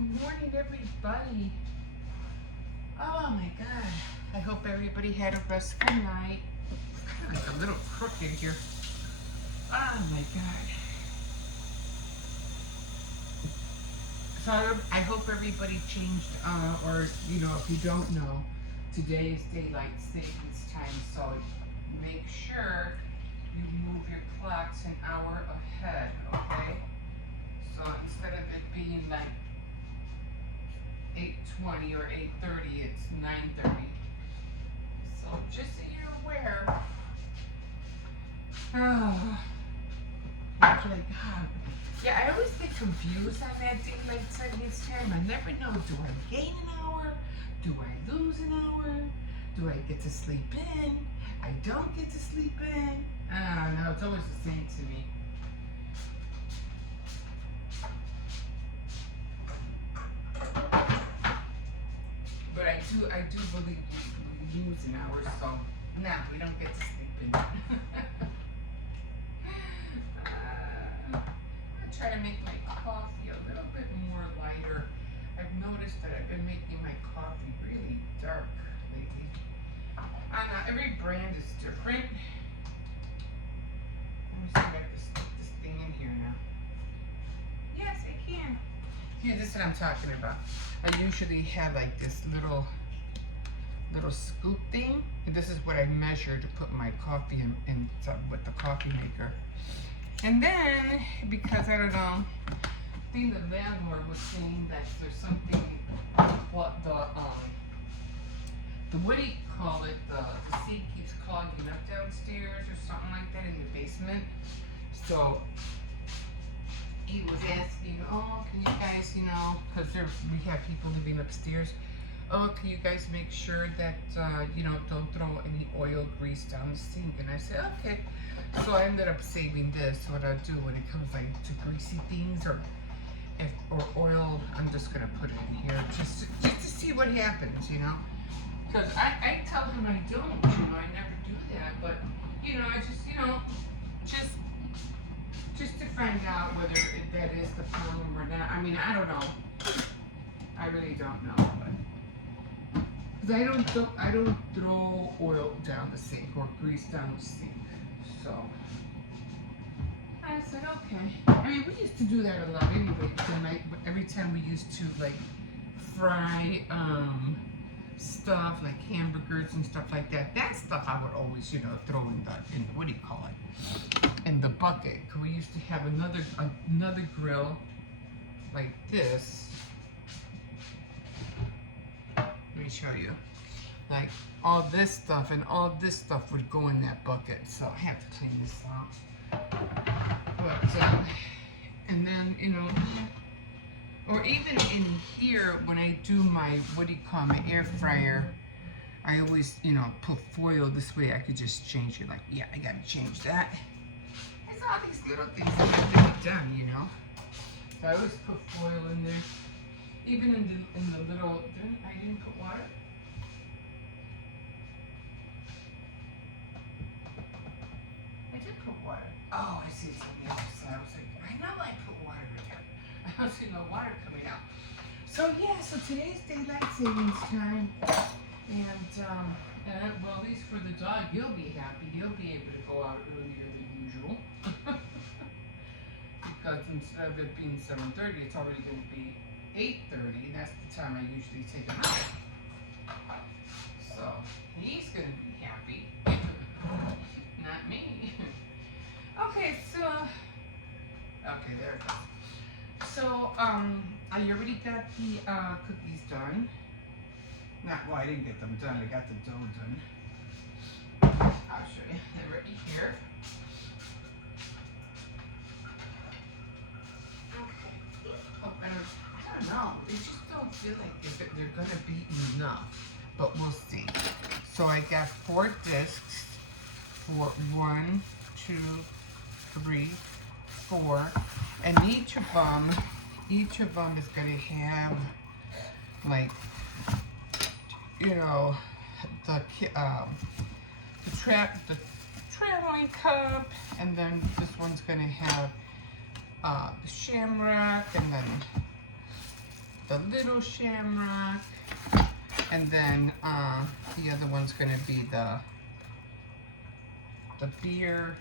morning, everybody. Oh my God. I hope everybody had a restful night. Kind of like a little crooked here. Oh my God. So I hope everybody changed, or if you don't know, today is daylight savings time. So make sure you move your clocks an hour ahead, okay? So instead of it being like 8:20 or 8:30, it's 9:30. So just so you're aware. Oh, actually, God. Yeah, I always get confused on that daylight savings time. I never know. Do I gain an hour? Do I lose an hour? Do I get to sleep in? I don't get to sleep in. I don't know. It's always the same to me. But I do believe we lose an hour, so no, we don't get to sleep in. I'm gonna try to make my coffee a little bit more lighter. I've noticed that I've been making my coffee really dark lately. I know every brand is different. Let me see if I can stick this thing in here now. Yes, I can. Here, this is what I'm talking about. I usually have like this little scoop thing, and this is what I measure to put my coffee in with the coffee maker. And then, because I don't know, I think the landlord was saying that there's something, what what do you call it? The sink keeps clogging up downstairs or something like that in the basement. So he was asking, oh, can you guys, because we have people living upstairs. Oh, can you guys make sure that, don't throw any oil grease down the sink? And I said, okay. So I ended up saving this. What I do when it comes like to greasy things or oil, I'm just gonna put it in here just to see what happens, Because I tell him I don't, I never do that. But I just just to find out whether that is the problem or not. I mean, I don't know. I really don't know, but because I don't throw oil down the sink or grease down the sink. So I said, okay. I mean, we used to do that a lot anyway. Every time we used to like fry stuff like hamburgers and stuff like that. That stuff I would always, throw in the what do you call it? In the bucket. We used to have another grill like this. Let me show you. Like all this stuff and all this stuff would go in that bucket. So I have to clean this out. But and then or even in here when I do my my air fryer, I always put foil this way. I could just change it. Like, yeah, I gotta change that. There's all these little things that have to be done, So I always put foil in there. Even in the little. I didn't put water. I did put water. Oh, I see it's on the other side. I was like, I know I put water in there. I don't see no water coming out. So yeah, so today's daylight savings time, and well, at least for the dog, he'll be happy. He'll be able to go out earlier than usual. Because instead of it being 7:30, it's already going to be 8:30, and that's the time I usually take him out. So he's going to be happy, not me. Okay, so there it goes. So I already got the cookies done. I didn't get them done. I got the dough done. I'll show you. They're right here. Okay. Oh, I don't know. They just don't feel like they're gonna be enough, but we'll see. So I got 4 discs for 1, 2, 3, 4, and each of them is gonna have like the traveling cup, and then this one's gonna have the shamrock, and then the little shamrock. And then the other one's gonna be the beer.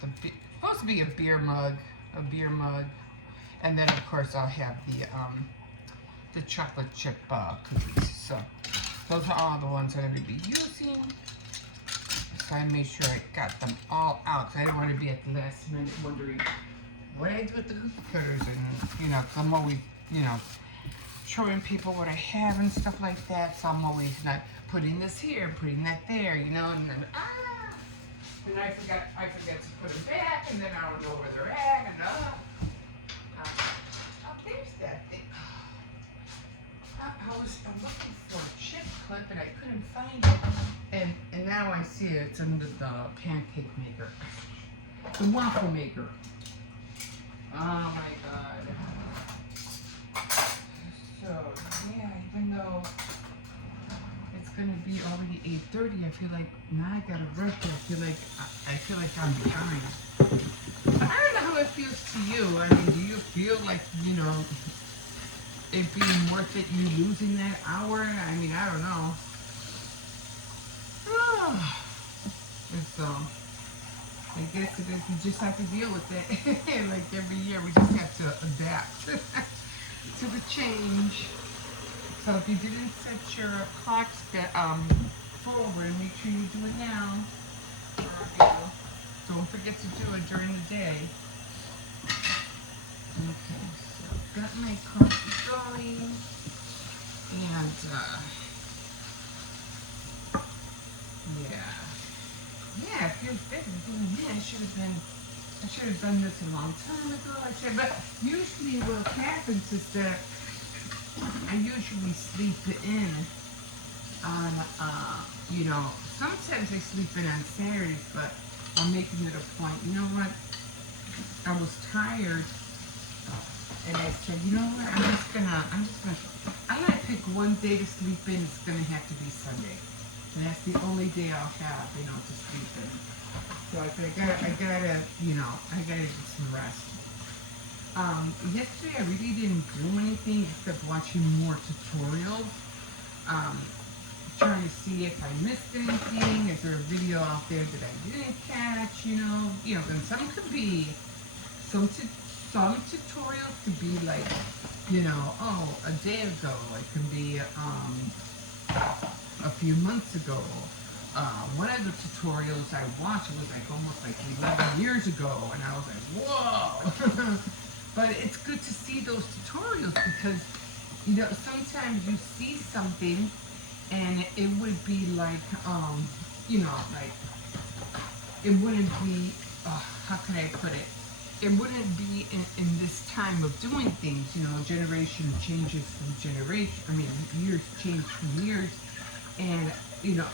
Supposed to be a beer mug. And then of course I'll have the chocolate chip cookies. So those are all the ones I'm gonna be using. So I made sure I got them all out. So I didn't want to be at the last minute wondering what I do with the cookie cutters, and you know, 'cause I'm always, you know, showing people what I have and stuff like that. So I'm always not putting this here, putting that there, you know, and then then I forget to put them back, and then I don't know where they're at, and there's that thing. I'm looking for a chip clip and I couldn't find it, and now I see it. It's under the pancake maker, the waffle maker. Oh my god. So yeah, even though it's gonna be already 8:30, I feel like now I gotta rush. I feel like I'm behind. I don't know how it feels to you. I mean, do you feel like, you know, it being worth it, you losing that hour? I mean, I don't know. It's I guess it is. We just have to deal with it. Like every year, we just have to adapt to the change. So if you didn't set your clocks forward, make sure you do it now. You know, don't forget to do it during the day. Okay, so got my coffee going, and yeah, it feels better doing me. I should have done this a long time ago. But usually what happens is that I usually sleep in on, you know, sometimes I sleep in on Saturdays, but I'm making it a point. You know what? I was tired, and I said, you know what? I'm gonna pick one day to sleep in. It's gonna have to be Sunday, and that's the only day I'll have, you know, to sleep in. So I said, I gotta get some rest. Yesterday I really didn't do anything except watching more tutorials. Trying to see if I missed anything. Is there a video out there that I didn't catch? You know, and some could be some tutorials could be like, you know, oh, a day ago. It can be a few months ago. One of the tutorials I watched was like almost like 11 years ago, and I was like, whoa. But it's good to see those tutorials because, you know, sometimes you see something and it would be like, you know, like, it wouldn't be, how can I put it? It wouldn't be in this time of doing things, you know, generation changes from generation, years change from years, and, you know,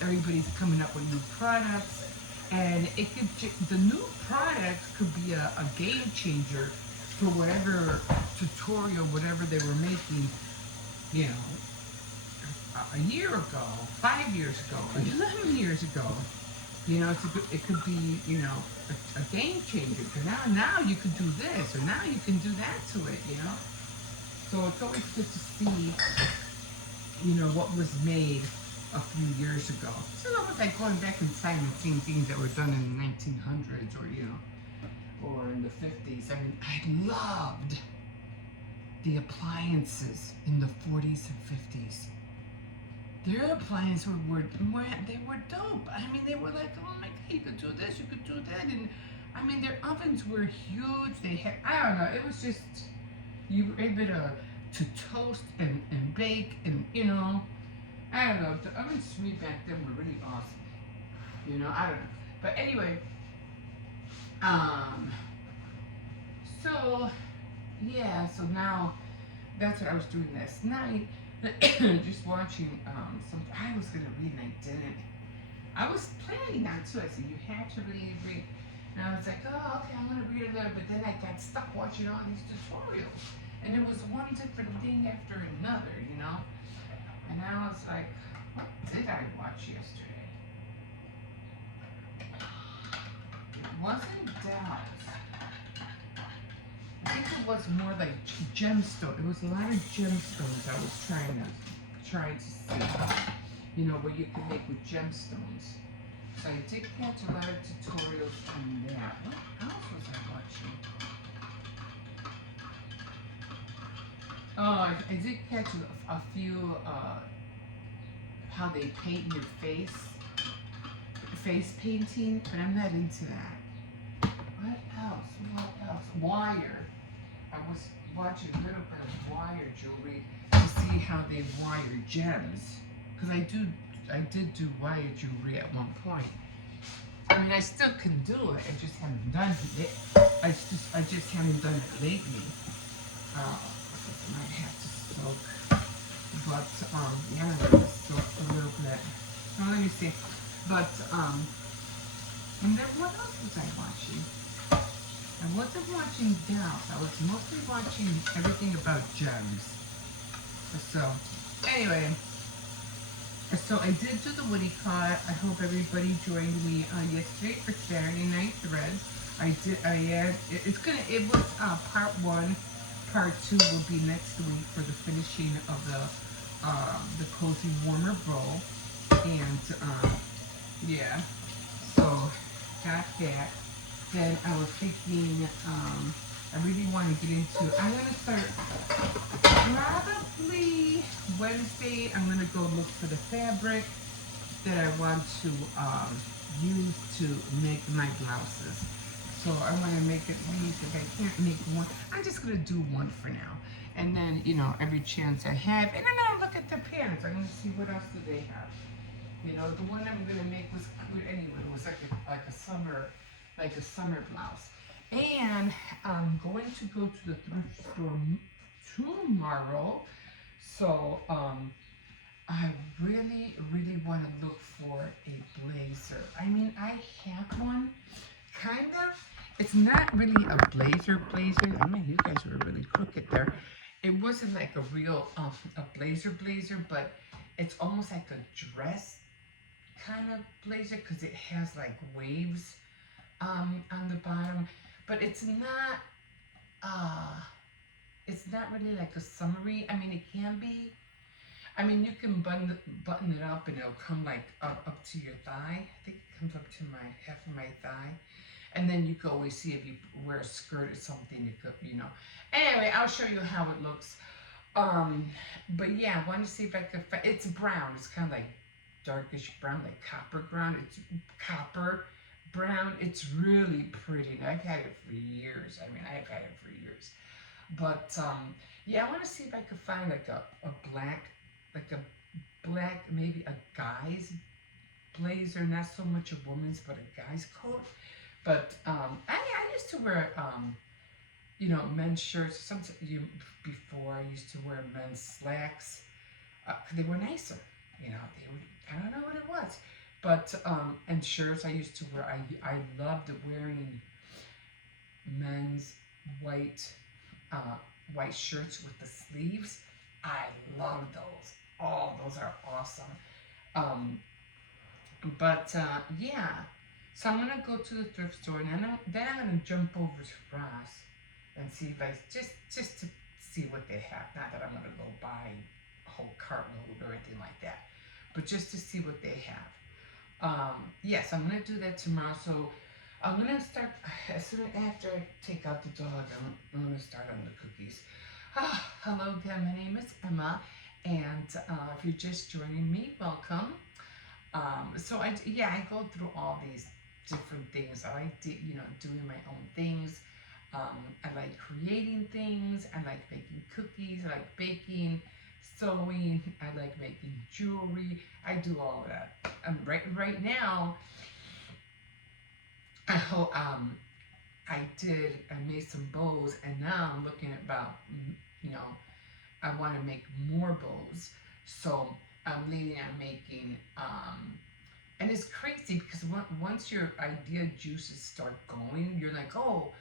everybody's coming up with new products. And the new products could be a game changer for whatever tutorial, whatever they were making, you know, a year ago, 5 years ago, 11 years ago. You know, it could be, you know, a game changer. Now you can do this, or now you can do that to it, you know. So it's always good to see, you know, what was made a few years ago. So it's almost like going back in time and seeing things that were done in the 1900s, or, you know, or in the 50s. I mean, I loved the appliances in the 40s and 50s. Their appliances were dope. I mean, they were like, oh my god, you could do this, you could do that, and I mean, their ovens were huge. They had, I don't know, it was just, you were able to toast and bake, and, you know, I don't know, the ovens to me back then were really awesome. You know, I don't know. But anyway, so, yeah, so now, that's what I was doing last night. Just watching some. I was gonna read and I didn't. I was planning not to. I said you have to read, and I was like, oh, okay, I'm gonna read a little. But then I got stuck watching all these tutorials, and it was one different thing after another, you know. And I was like, what did I watch yesterday? It wasn't Dallas. I think it was more like gemstone. It was a lot of gemstones I was trying to see. You know, what you can make with gemstones. So I did catch a lot of tutorials on that. What else was I watching? Oh, I did catch a few how they paint your face painting, but I'm not into that. What else? What else? Wire. I was watching a little bit of wire jewelry to see how they wire gems, because I did do wire jewelry at one point. I mean, I still can do it. I just haven't done it. I just haven't done it lately. I might have to soak, but yeah, I'm gonna soak a little bit. Now let me see. But and then what else was I watching? I wasn't watching Dolls. I was mostly watching everything about gems. So anyway, so I did do the Woody Cut. I hope everybody joined me yesterday for Saturday Night Threads. It was part one. Part two will be next week for the finishing of the Cozy Warmer Bowl. And yeah, so got that. Then I was thinking, I really want to get into, I'm going to start probably Wednesday. I'm going to go look for the fabric that I want to use to make my blouses. So I want to make at least, if I can't make one, I'm just going to do one for now. And then, you know, every chance I have, and then I'll look at the pants. I'm going to see what else do they have. You know, the one I'm going to make was cute anyway. It was like a summer blouse. And I'm going to go to the thrift store tomorrow. So I really, really want to look for a blazer. I mean, I have one, kind of. It's not really a blazer. I mean, you guys were really crooked there. It wasn't like a real a blazer, but it's almost like a dress kind of blazer because it has like waves on the bottom, but it's not really like a summery. I mean, it can be. I mean, you can button it up and it'll come like up to your thigh. I think it comes up to half of my thigh. And then you can always see if you wear a skirt or something, you could, you know. Anyway, I'll show you how it looks. But yeah, I want to see if I could it's brown. It's kind of like darkish brown, like copper brown. It's copper brown. It's really pretty. And I've had it for years. I mean, I've had it for years. But yeah, I want to see if I could find like a black, maybe a guy's blazer, not so much a woman's, but a guy's coat. But I used to wear you know, men's shirts. Before I used to wear men's slacks. They were nicer. You know, I don't know what it was. But and shirts I used to wear. I loved wearing men's white shirts with the sleeves. I love those. Oh, those are awesome. But yeah. So I'm gonna go to the thrift store, and then I'm gonna jump over to Ross and see if I just to see what they have. Not that I'm gonna go buy a whole cartload or anything like that, but just to see what they have. Yes, I'm gonna do that tomorrow. So I'm gonna start as soon after I take out the dog. I'm gonna start on the cookies. Hello again. My name is Emma, and if you're just joining me, welcome. So I go through all these different things. I like doing my own things. I like creating things. I like making cookies. I like baking, sewing. I like making jewelry. I do all of that. Right now, I made some bows, and now I'm looking at about, I want to make more bows. So I'm leaning on making, and it's crazy because once your idea juices start going, you're like, oh,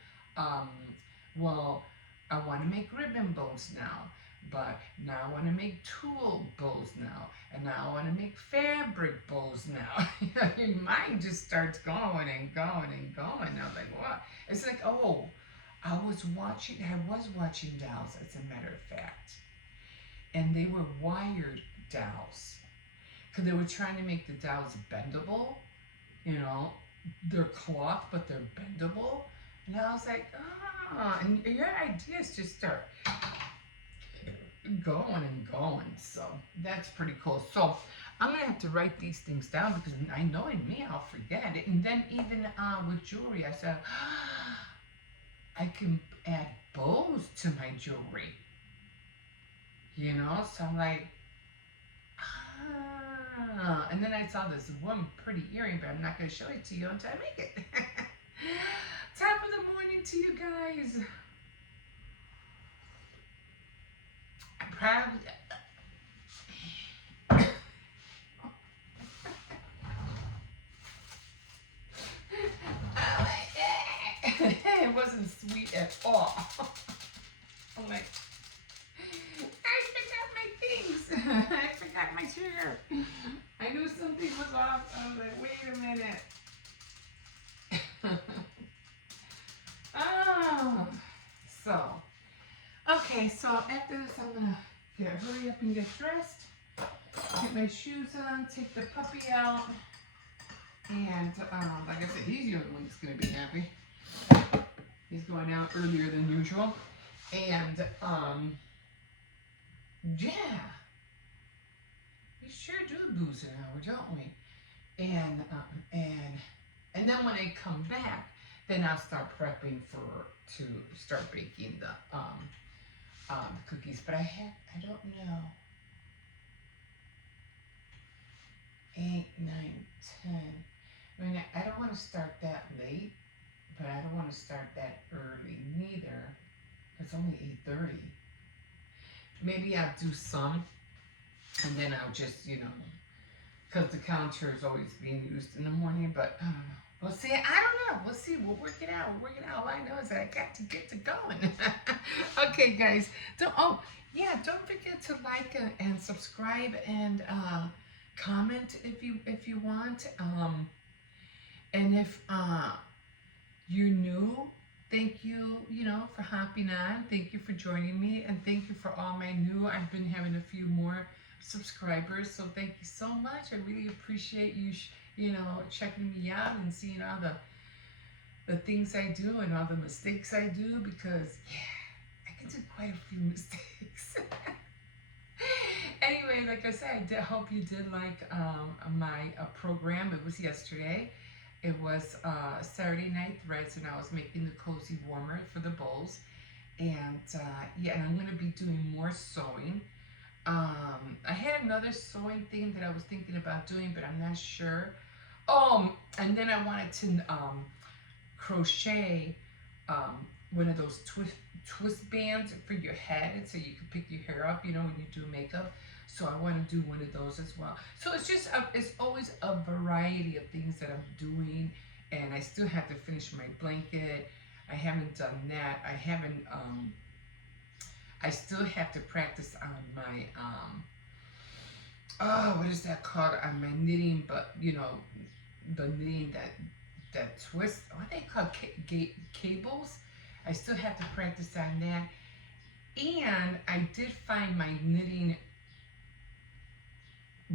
well, I want to make ribbon bows now, but now I want to make tulle bows now, and now I want to make fabric bows now. Your mind just starts going and going and going. I'm like, what? It's like, oh, I was watching dolls, as a matter of fact, and they were wired dolls because they were trying to make the dolls bendable. You know, they're cloth, but they're bendable. And I was like, ah, and your ideas just start going and going. So that's pretty cool. So I'm gonna have to write these things down because I know in me I'll forget it. And then even with jewelry, I said I can add bows to my jewelry. You know, so I'm like, and then I saw this one pretty earring, but I'm not gonna show it to you until I make it. Top of the morning to you guys. I probably. It wasn't sweet at all. I'm like, I forgot my things. I forgot my sugar. I knew something was off. I was like, wait a minute. Oh, so, okay, so after this, I'm gonna hurry up and get dressed, get my shoes on, take the puppy out, and like I said, he's the only one that's gonna be happy. He's going out earlier than usual, and yeah, we sure do lose an hour, don't we? And then when I come back, then I'll start prepping to start baking the cookies. But I don't know. 8, 9, 10. I mean, I don't want to start that late, but I don't want to start that early neither. It's only 8:30. Maybe I'll do some, and then I'll just, because the counter is always being used in the morning, but I don't know. We'll see. I don't know. We'll see. We'll work it out. All I know is that I got to get to going. Okay, guys. Don't forget to like and subscribe and comment if you want. And if you're new, thank you, for hopping on. Thank you for joining me, and thank you for all my new. I've been having a few more subscribers, so thank you so much. I really appreciate you. Checking me out and seeing all the things I do and all the mistakes I do, because I can do quite a few mistakes. Anyway, like I said, I hope you did like my program. It was yesterday. It was Saturday Night Threads, and I was making the cozy warmer for the bowls. And and I'm going to be doing more sewing. I had another sewing thing that I was thinking about doing, but I'm not sure. And then I wanted to crochet one of those twist bands for your head, so you can pick your hair up, when you do makeup. So I want to do one of those as well. So it's just it's always a variety of things that I'm doing, and I still have to finish my blanket. I haven't done that. I still have to practice on my what is that called? On my knitting, but the knitting that twist. What are they called? Cables. I still have to practice on that. And I did find my knitting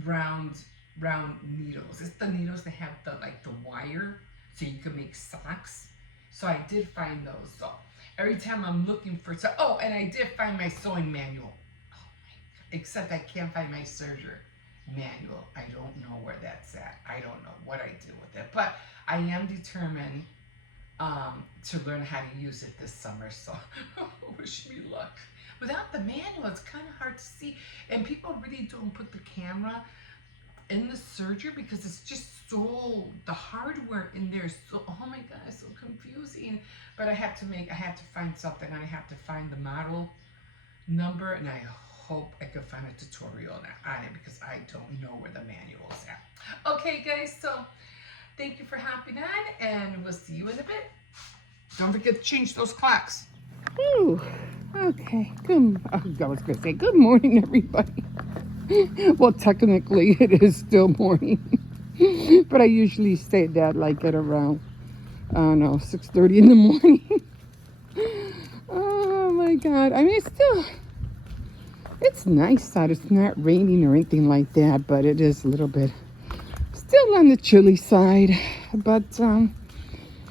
round needles. It's the needles that have the wire, so you can make socks. So I did find those. So every time I'm looking for and I did find my sewing manual. Oh my God. Except I can't find my serger manual. I don't know where that's at. I don't know what I do with it, but I am determined to learn how to use it this summer. So wish me luck. Without the manual, it's kind of hard to see, and people really don't put the camera in the serger because it's just the hardware in there is so, oh my God, it's so confusing. But I have to find something, and I have to find the model number, and I hope I can find a tutorial on it because I don't know where the manual is at. Okay, guys, so thank you for hopping on, and we'll see you in a bit. Don't forget to change those clocks. Ooh, okay. I was going to say good morning, everybody. Well, technically, it is still morning. But I usually say that at around, I don't know, 6:30 in the morning. God. I mean, it's nice out. It's not raining or anything like that, but it is a little bit still on the chilly side. But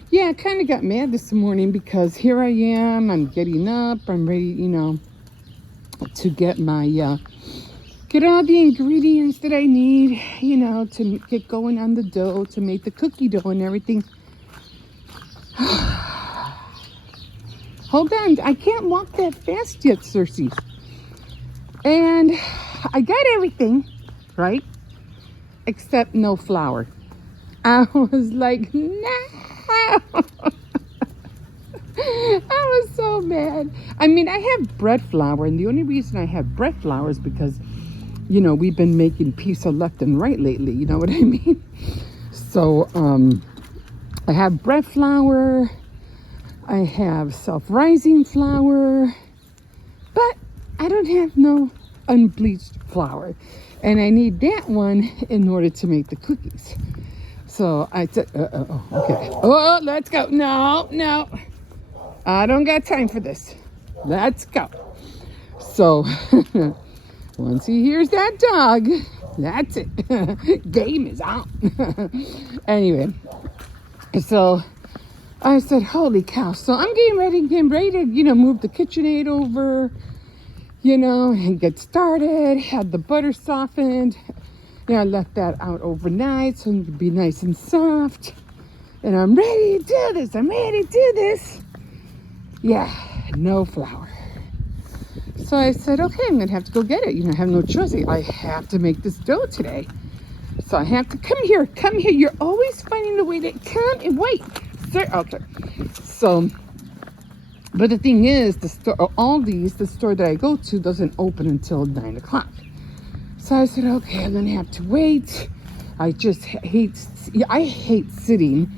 yeah, I kind of got mad this morning because here I am. I'm getting up. I'm ready, to get get all the ingredients that I need, to get going on the dough, to make the cookie dough and everything. Hold on, I can't walk that fast yet, Cersei. And I got everything, right? Except no flour. I was like, no. I was so mad. I mean, I have bread flour, and the only reason I have bread flour is because, we've been making pizza left and right lately. You know what I mean? So, I have bread flour. I have self-rising flour, but I don't have no unbleached flour, and I need that one in order to make the cookies. So I said, okay. Oh, let's go. No, I don't got time for this. Let's go. So once he hears that dog, that's it. Game is on. Anyway, so I said, holy cow. So I'm getting ready to, move the KitchenAid over, and get started. Had the butter softened. I left that out overnight so it could be nice and soft. And I'm ready to do this. Yeah, no flour. So I said, okay, I'm going to have to go get it. I have no choice. I have to make this dough today. So I have to come here. You're always finding a way to come and wait. Okay. So, but the thing is, the store that I go to doesn't open until 9 o'clock. So I said, okay, I'm gonna have to wait. I hate sitting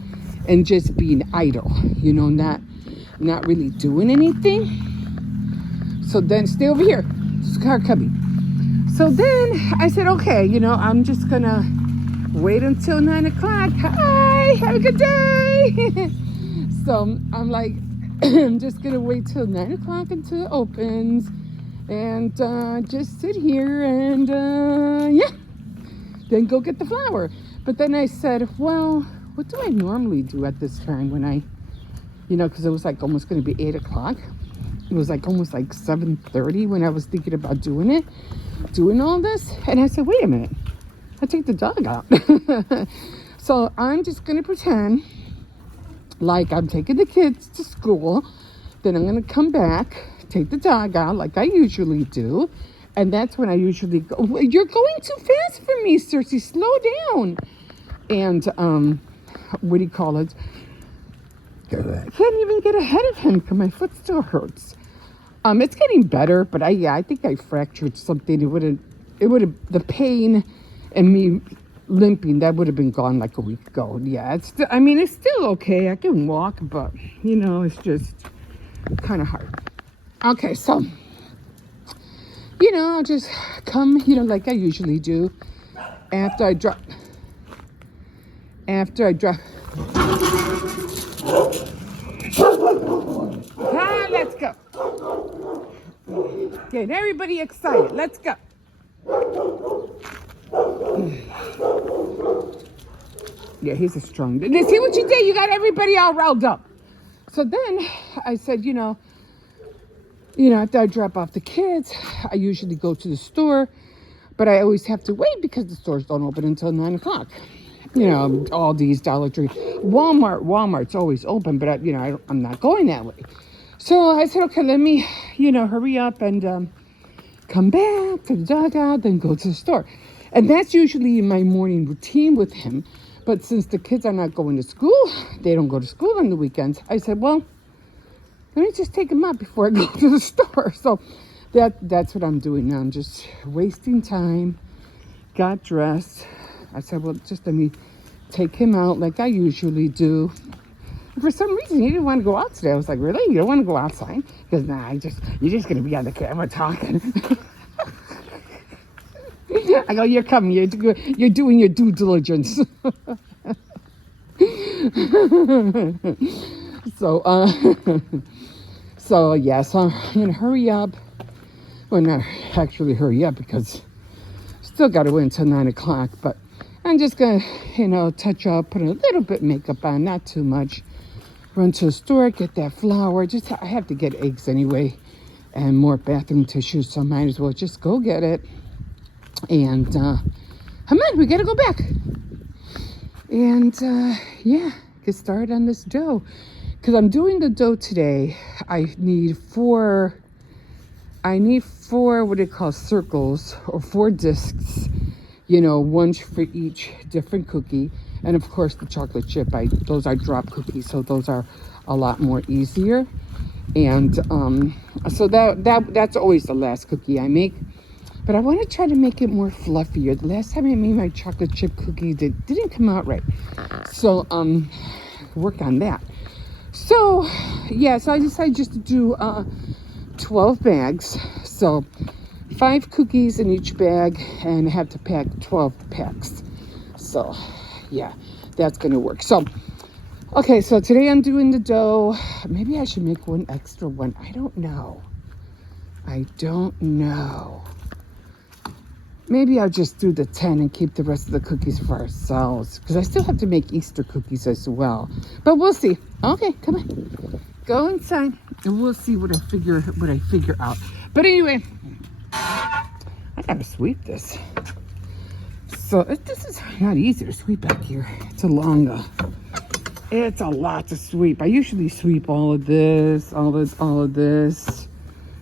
and just being idle, not really doing anything. So then stay over here. There's a car coming. So then I said, okay, I'm just gonna wait until 9 o'clock. Hi, have a good day. So I'm like, I'm just gonna wait till 9 o'clock until it opens, and just sit here and then go get the flour. But then I said, well, what do I normally do at this time when I, because it was like almost going to be 8 o'clock. It was like almost like 7:30 when I was thinking about doing all this. And I said, wait a minute, I take the dog out. So I'm just going to pretend like I'm taking the kids to school. Then I'm going to come back, take the dog out like I usually do. And that's when I usually go. You're going too fast for me, Cersei. Slow down. And what do you call it? I can't even get ahead of him because my foot still hurts. It's getting better, but I think I fractured something. It would have the pain and me limping, that would have been gone like a week ago. Yeah, it's still okay. I can walk, but it's just kind of hard. Okay, so I'll just come, like I usually do after I drop. Let's go. Get everybody excited. Let's go. Yeah, he's a strong. See what you did? You got everybody all riled up. So then I said, after I drop off the kids, I usually go to the store, but I always have to wait because the stores don't open until 9 o'clock. All these Dollar Tree, Walmart's always open, but I'm not going that way. So I said, okay, let me, hurry up and come back to the dog out, then go to the store. And that's usually my morning routine with him. But since the kids are not going to school, they don't go to school on the weekends, I said, well, let me just take them out before I go to the store. So that's what I'm doing now. I'm just wasting time. Got dressed. I said, well, just let me take him out like I usually do. And for some reason, he didn't want to go out today. I was like, really? You don't want to go outside? He goes, nah, you're just going to be on the camera talking. I go, you're coming. You're doing your due diligence. So yeah, so I'm gonna hurry up. Well, not actually hurry up because still got to wait until 9 o'clock. But I'm just gonna, touch up, put a little bit makeup on, not too much. Run to the store, get that flour. I have to get eggs anyway, and more bathroom tissue. So I might as well just go get it. And come on, we gotta go back. And yeah, get started on this dough. Because I'm doing the dough today. I need four, what do you call, circles or 4 discs, one for each different cookie. And of course the chocolate chip, those are drop cookies, so those are a lot more easier. And so that's always the last cookie I make. But I want to try to make it more fluffier. The last time I made my chocolate chip cookies, it didn't come out right. So work on that. So yeah, so I decided just to do 12 bags. So 5 cookies in each bag, and I have to pack 12 packs. So yeah, that's gonna work. So okay, so today I'm doing the dough. Maybe I should make one extra one. I don't know. Maybe I'll just do the 10 and keep the rest of the cookies for ourselves, because I still have to make Easter cookies as well. But we'll see. Okay, come on. Go inside and we'll see what I figure out. But anyway, I gotta sweep this. So this is not easy to sweep back here. It's a lot to sweep. I usually sweep all of this.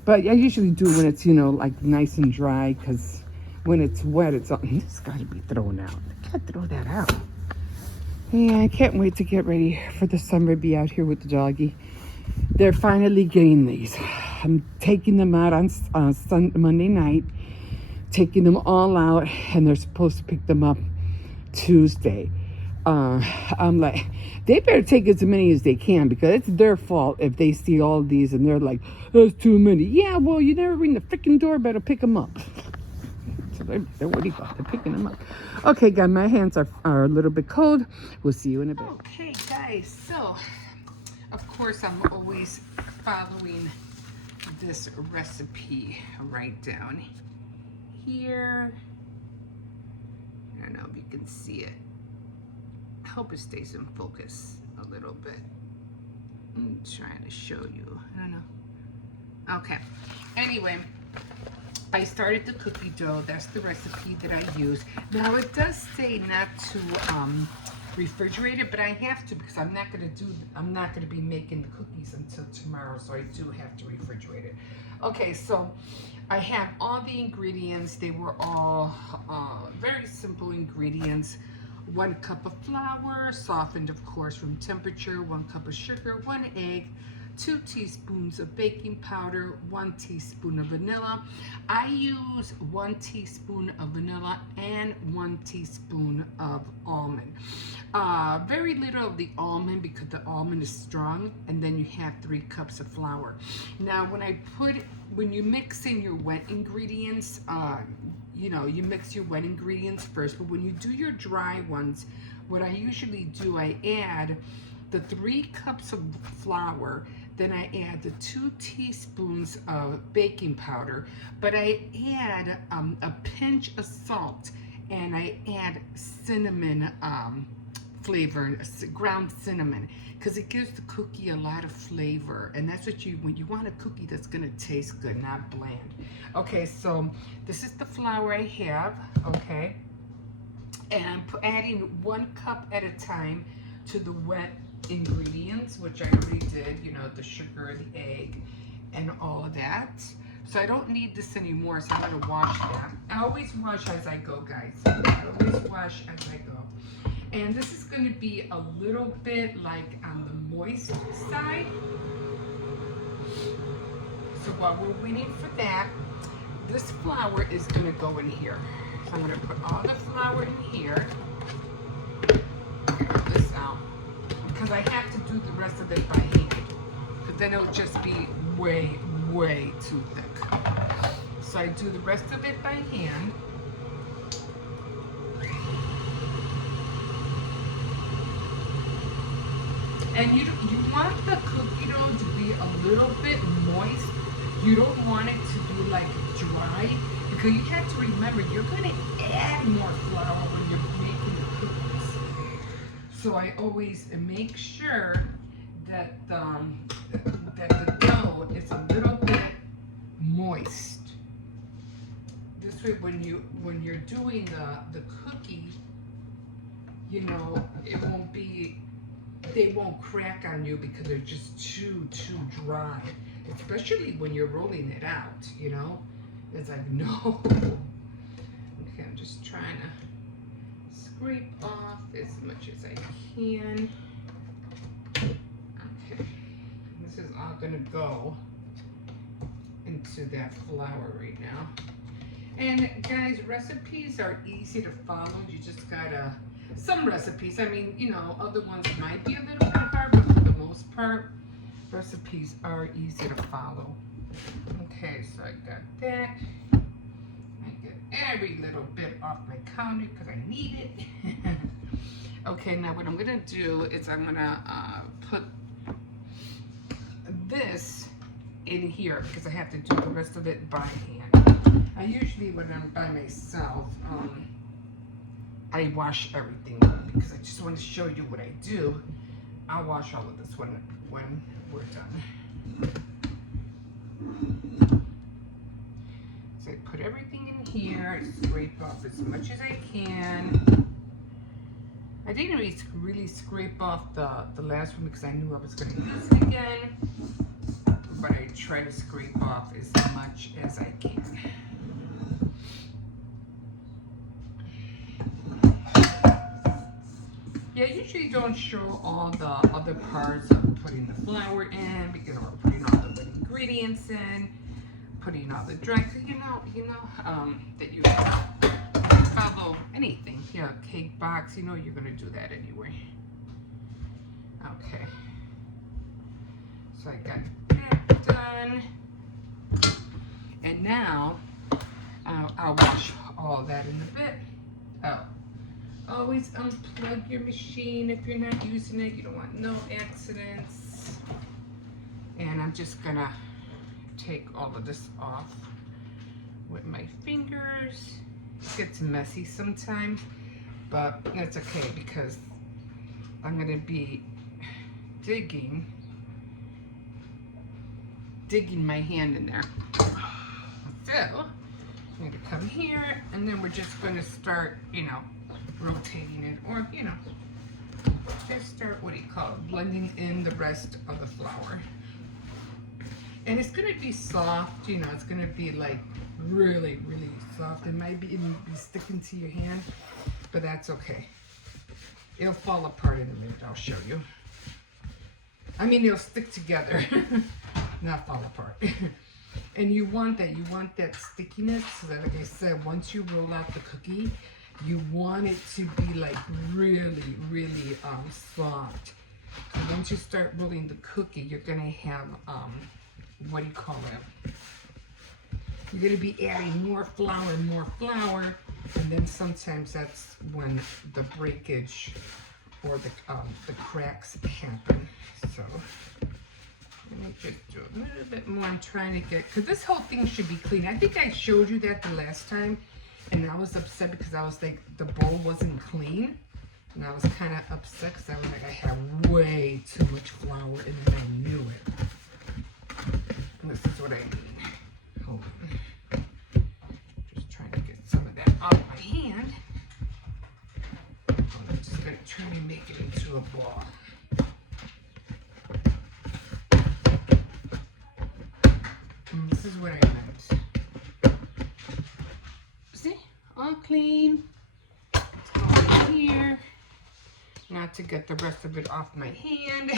But I usually do when it's, like nice and dry, because when it's wet, it's got to be thrown out. I can't throw that out. Yeah, I can't wait to get ready for the summer, be out here with the doggy. They're finally getting these. I'm taking them out on Monday night, taking them all out, and they're supposed to pick them up Tuesday. I'm like, they better take as many as they can, because it's their fault if they see all of these and they're like, there's too many. Yeah, well, you never ring the freaking door, better pick them up. So they're picking them up. Okay, guys, my hands are a little bit cold. We'll see you in a bit. Okay, guys, so of course I'm always following this recipe right down here. I don't know if you can see it. I hope it stays in focus a little bit. I'm trying to show you. I don't know. Okay. Anyway, I started the cookie dough. That's the recipe that I use. Now it does say not to refrigerate it, but I have to, because I'm not gonna be making the cookies until tomorrow, so I do have to refrigerate it. Okay, so I have all the ingredients. They were all very simple ingredients. 1 cup of flour, softened of course room temperature, 1 cup of sugar, 1 egg, 2 teaspoons of baking powder, 1 teaspoon of vanilla. I use 1 teaspoon of vanilla and 1 teaspoon of almond. Very little of the almond, because the almond is strong, and then you have 3 cups of flour. Now when you mix in your wet ingredients, you mix your wet ingredients first, but when you do your dry ones, what I usually do, I add the 3 cups of flour, then I add the 2 teaspoons of baking powder, but I add a pinch of salt, and I add cinnamon flavor, ground cinnamon, because it gives the cookie a lot of flavor, and that's what when you want a cookie that's gonna taste good, not bland. Okay, so this is the flour I have, okay, and I'm adding 1 cup at a time to the wet ingredients, which I already did, the sugar, the egg, and all of that. So I don't need this anymore, so I'm gonna wash that. I always wash as I go, guys. I always wash as I go. And this is gonna be a little bit like on the moist side. So while we're waiting for that, this flour is gonna go in here. So I'm gonna put all the flour in here. Put this out, because I have to do the rest of it by hand, because then it'll just be way too thick. So I do the rest of it by hand. And you want the cookie dough to be a little bit moist. You don't want it to be like dry, because you have to remember you're going to add more flour when you're making the cookies. So I always make sure that that the dough is a little bit moist. This way, when you're doing the cookie, you know, they won't crack on you because they're just too dry. Especially when you're rolling it out, you know? It's like, no. Okay, I'm just trying to scrape off as much as I can. Okay, this is all gonna go into that flour right now. And guys, recipes are easy to follow. You just gotta, some recipes, I mean, you know, other ones might be a little bit hard, but for the most part, recipes are easy to follow. Okay, so I got that. I get every little bit off my counter because I need it. Okay, now what I'm gonna do is I'm gonna put this in here because I have to do the rest of it by hand. I usually, when I'm by myself, I wash everything because I just want to show you what I do. I'll wash all of this when we're done. So I put everything in here, I scrape off as much as I can. I didn't really scrape off the last one because I knew I was going to use it again, but I try to scrape off as much as I can. Yeah, I usually don't show all the other parts of putting the flour in because we're putting all the ingredients in, putting all the dry, you know that you follow anything. Yeah, cake box, you know you're gonna do that anyway. Okay. So I got that done. And now I'll wash all that in a bit. Oh. Always unplug your machine if you're not using it. You don't want no accidents. And I'm just gonna take all of this off with my fingers. It gets messy sometimes, but that's okay because I'm gonna be digging my hand in there. So I'm gonna come here and then we're just gonna start, you know, rotating it, or you know, just start, what do you call it, blending in the rest of the flour. And it's gonna be soft, you know, it's gonna be like really soft. It might even be sticking to your hand, but that's okay. It'll fall apart in a minute, I'll show you. I mean, it'll stick together, not fall apart. And you want that stickiness, so that, like I said, once you roll out the cookie, you want it to be like really soft. And once you start rolling the cookie, you're gonna have what do you call it? You're gonna be adding more flour, and then sometimes that's when the breakage or the cracks happen. So let me just do a little bit more. I'm trying to get, because this whole thing should be clean. I think I showed you that the last time. And I was upset because I was like, the bowl wasn't clean. And I was kind of upset because I was like, I had way too much flour and then I knew it. And this is what I mean. Hold on. Just trying to get some of that off my hand. I'm just going to try to make it into a ball. And this is what I meant. All clean. It's going here. Not to get the rest of it off my hand.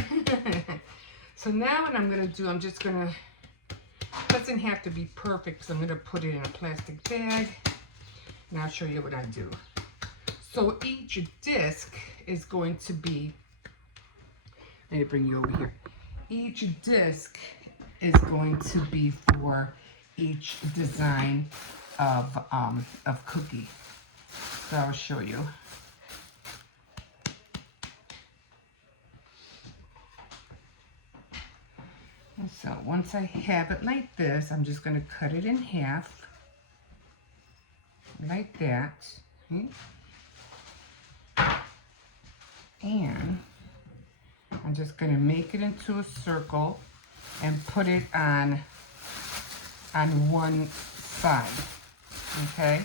So now what I'm gonna do, I'm just gonna, doesn't have to be perfect, because I'm gonna put it in a plastic bag, and I'll show you what I do. So each disc is going to be, let me bring you over here. Each disc is going to be for each design of cookie. So I'll show you. And so once I have it like this, I'm just going to cut it in half. Like that. Okay. And I'm just going to make it into a circle and put it on one side. Okay.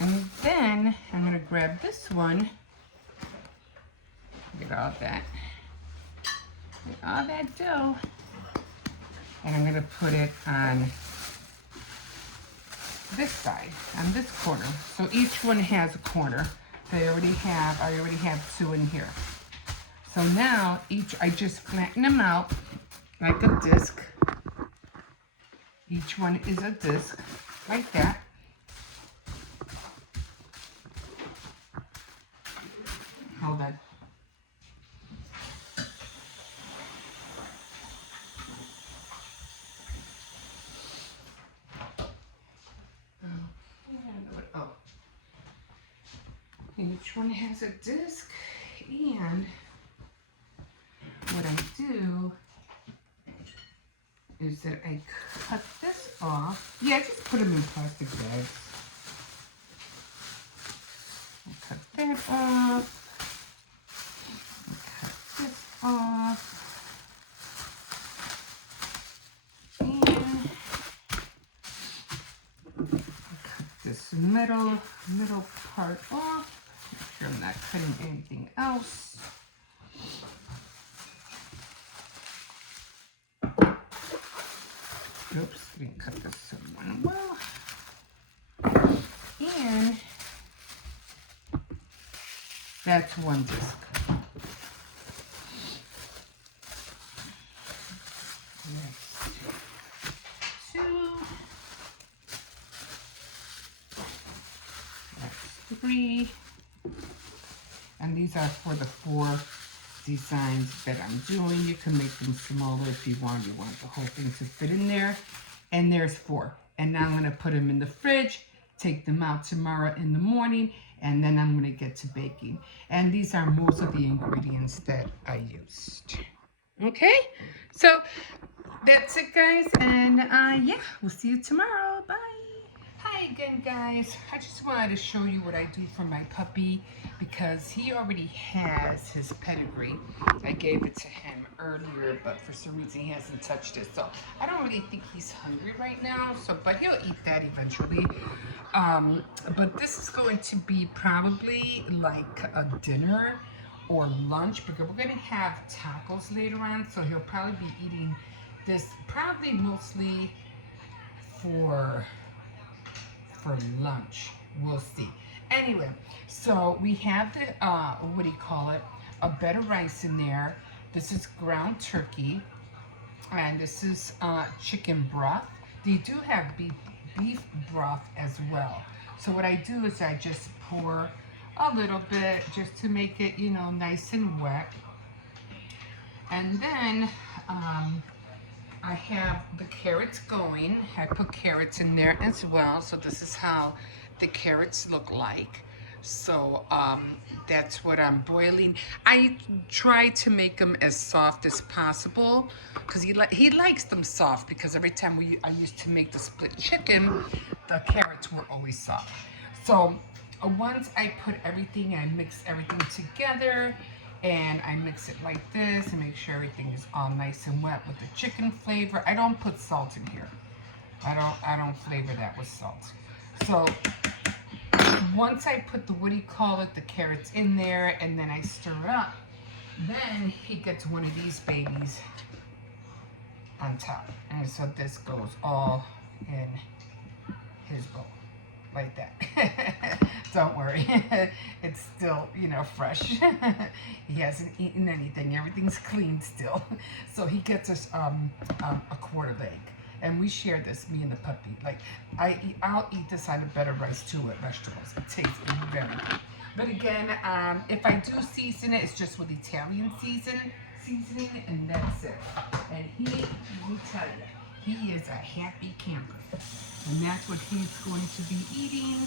And then I'm going to grab this one. Get all that dough, and I'm going to put it on this side, on this corner. So each one has a corner. I already have 2 in here. So now I just flatten them out like a disc. Each one is a disc, like that. Hold on. Each one has a disc, and what I do is that I cut this off. Yeah, just put them in plastic bags. I cut that off. I cut this off. And I cut this middle part off. Make sure I'm not cutting anything else. Oops, didn't cut this one well. And that's one disc. Next, 2. That's 3. And these are for the 4 designs that I'm doing. You can make them smaller if you want. You want the whole thing to fit in there. And there's 4. And now I'm going to put them in the fridge, take them out tomorrow in the morning, and then I'm going to get to baking. And these are most of the ingredients that I used. Okay, so that's it, guys. And yeah, we'll see you tomorrow. Bye. Hi again, guys. I just wanted to show you what I do for my puppy because he already has his pedigree. I gave it to him earlier, but for some reason he hasn't touched it. So I don't really think he's hungry right now. But he'll eat that eventually. But this is going to be probably like a dinner or lunch because we're going to have tacos later on. So he'll probably be eating this probably mostly for lunch. We'll see. Anyway, so we have the what do you call it, a bed of rice in there. This is ground turkey, and this is chicken broth. They do have beef broth as well. So what I do is I just pour a little bit just to make it, you know, nice and wet. And then I have the carrots going. I put carrots in there as well. So this is how the carrots look like. So that's what I'm boiling. I try to make them as soft as possible because he likes them soft because every time I used to make the split chicken, the carrots were always soft. So once I put everything, I mix everything together. And I mix it like this and make sure everything is all nice and wet with the chicken flavor. I don't put salt in here. I don't flavor that with salt. So once I put the, what do you call it, the carrots in there and then I stir it up, then he gets one of these babies on top. And so this goes all in his bowl. Like that. Don't worry. It's still, you know, fresh. He hasn't eaten anything. Everything's clean still. So he gets us a quarter leg. And we share this, me and the puppy. Like, I'll eat this on a bed of rice too with vegetables. It tastes very good. But again, if I do season it, it's just with Italian seasoning, and that's it. And he, let me tell you, he is a happy camper. And that's what he's going to be eating.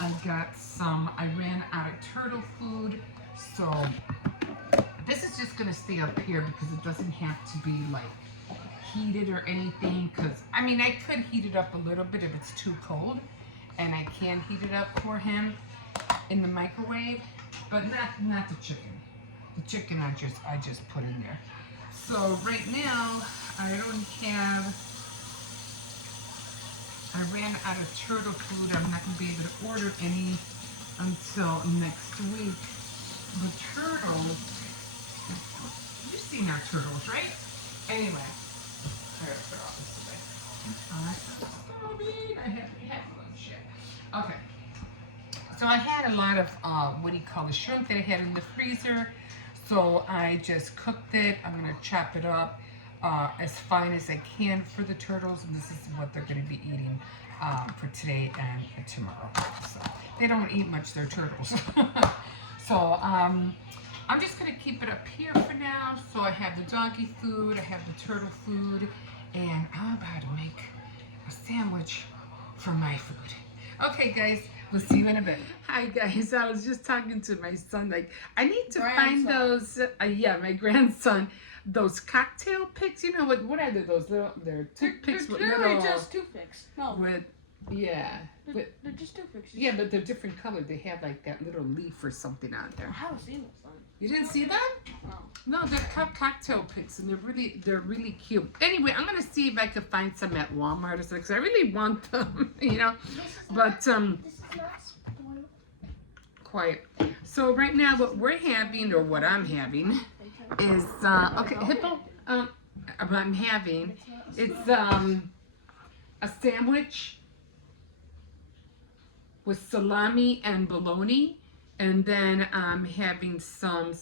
I ran out of turtle food, so This is just gonna stay up here because it doesn't have to be like heated or anything. Cause I mean, I could heat it up a little bit if it's too cold, and I can heat it up for him in the microwave, but not the chicken. The chicken I just put in there. So right now I ran out of turtle food. I'm not gonna be able to order any until next week. The turtles, you've seen our turtles, right? Anyway, I gotta put all this away. I have lunch yet. Okay. So I had a lot of, shrimp that I had in the freezer. So I just cooked it. I'm gonna chop it up as fine as I can for the turtles. And this is what they're gonna be eating for today and tomorrow. So they don't eat much, they're turtles. So I'm just gonna keep it up here for now. So I have the doggy food, I have the turtle food, and I'm about to make a sandwich for my food. Okay, guys, we'll see you in a bit. Hi, guys. I was just talking to my son. Like, I need to find those. My grandson. Those cocktail picks. You know what are they? Those little. They're toothpicks with literally little. just toothpicks. No. They're just toothpicks. Yeah, but they're different colors. They have like that little leaf or something on there. I haven't seen this one. You didn't see them? No. No, they're cocktail picks, and they're really cute. Anyway, I'm gonna see if I can find some at Walmart or something, because I really want them, you know. But This is not spoiled. quiet. So right now, what we're having, or what I'm having, is Hippo. What I'm having, it's a sandwich with salami and bologna. And then I'm having some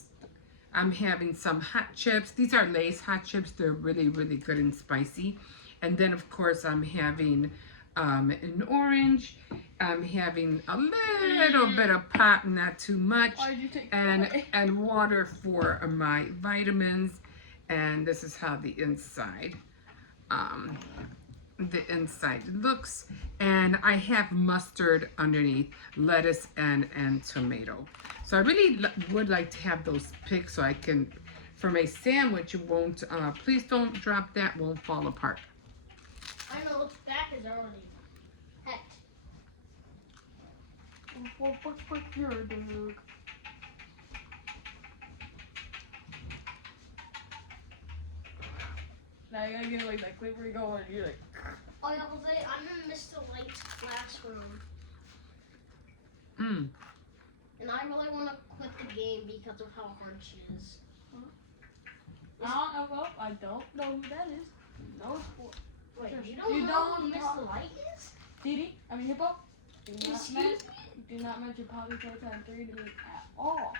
hot chips. These are Lay's hot chips. They're really, really good and spicy. And then, of course, I'm having an orange. I'm having a little bit of pop, not too much. Why did you take And water for my vitamins. And this is how the inside looks. And I have mustard underneath, lettuce and tomato. So I really would like to have those picked so I can, for my sandwich, it won't, please don't drop that, won't fall apart. I know, the back is already hacked. What's your dog? Now you gotta get like that clip where you go and you're like. Oh, yeah, Jose, I'm in Mr. Light's classroom. And I really want to quit the game because of how hard she is. I don't know who that is. No, wait, you don't know who Mr. Light is? Didi, Hippo. Do not mention Polly Playtime 3 to me at all.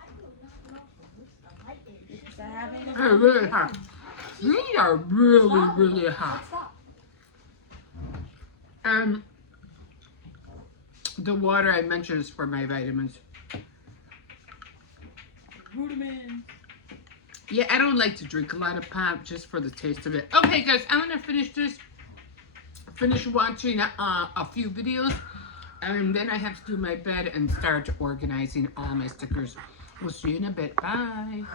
I do not know who Mr. Light is. They're really hot. These are really, really hot. And the water I mentioned is for my vitamins. Vitamins. Yeah, I don't like to drink a lot of pop just for the taste of it. Okay, guys, I'm gonna finish watching a few videos, and then I have to do my bed and start organizing all my stickers. We'll see you in a bit. Bye.